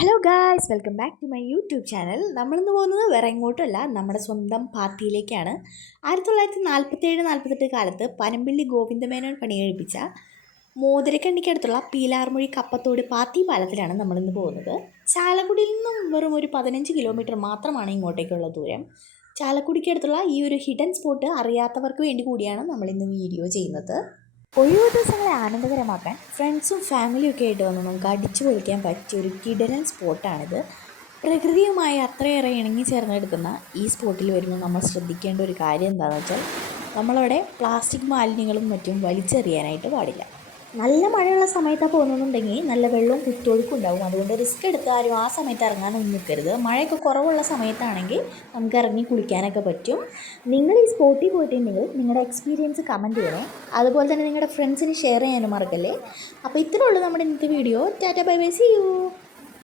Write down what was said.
Hello guys, welcome back to my YouTube channel. നമ്മളിന്ന് പോകുന്നത് വേറെ എങ്ങോട്ടുമല്ല, നമ്മുടെ സ്വന്തം പാർട്ടിയിലേക്കാണ്. 1947-48 കാലത്ത് പനമ്പിള്ളി ഗോവിന്ദമേനോൻ പണി കഴിപ്പിച്ച മോതിരക്കണ്ണിക്കടുത്തുള്ള പീലാർമൊഴി കപ്പത്തോട് പാത്തി പാലത്തിലാണ് നമ്മളിന്ന് പോകുന്നത്. ചാലക്കുടിയിൽ നിന്നും വെറും ഒരു 15 കിലോമീറ്റർ മാത്രമാണ് ഇങ്ങോട്ടേക്കുള്ള ദൂരം. ചാലക്കുടിക്കടുത്തുള്ള ഈ ഒരു ഹിഡൻ സ്പോട്ട് അറിയാത്തവർക്ക് വേണ്ടി കൂടിയാണ് നമ്മളിന്ന് വീഡിയോ ചെയ്യുന്നത്. ഒഴിവു ദിവസങ്ങളെ ആനന്ദകരമാക്കാൻ ഫ്രണ്ട്സും ഫാമിലിയും ഒക്കെ ആയിട്ട് വന്ന് നമുക്ക് അടിച്ചു പൊളിക്കാൻ പറ്റിയ ഒരു കിടലൻ സ്പോട്ടാണിത്. പ്രകൃതിയുമായി അത്രയേറെ ഇണങ്ങി ചേർന്നെടുക്കുന്ന ഈ സ്പോട്ടിൽ വരുമ്പോൾ നമ്മൾ ശ്രദ്ധിക്കേണ്ട ഒരു കാര്യം എന്താണെന്ന് വെച്ചാൽ, നമ്മളവിടെ പ്ലാസ്റ്റിക് മാലിന്യങ്ങളും മറ്റും വലിച്ചെറിയാനായിട്ട് പാടില്ല. നല്ല മഴയുള്ള സമയത്താണ് പോകുന്നതെന്നുണ്ടെങ്കിൽ നല്ല വെള്ളവും കുത്തൊഴുക്കും ഉണ്ടാവും. അതുകൊണ്ട് റിസ്ക് എടുത്ത് ആരും ആ സമയത്ത് ഇറങ്ങാനൊന്നും നിൽക്കരുത്. മഴയൊക്കെ കുറവുള്ള സമയത്താണെങ്കിൽ നമുക്ക് ഇറങ്ങി കുളിക്കാനൊക്കെ പറ്റും. നിങ്ങൾ ഈ സ്പോട്ടിൽ പോയിട്ടുണ്ടെങ്കിൽ നിങ്ങളുടെ എക്സ്പീരിയൻസ് കമൻറ്റ് ചെയ്യണേ. അതുപോലെ തന്നെ നിങ്ങളുടെ ഫ്രണ്ട്സിന് ഷെയർ ചെയ്യാനും മറക്കല്ലേ. അപ്പോൾ ഇത്രയേ ഉള്ളൂ നമ്മുടെ ഇന്നത്തെ video. Tata bye bye, see U.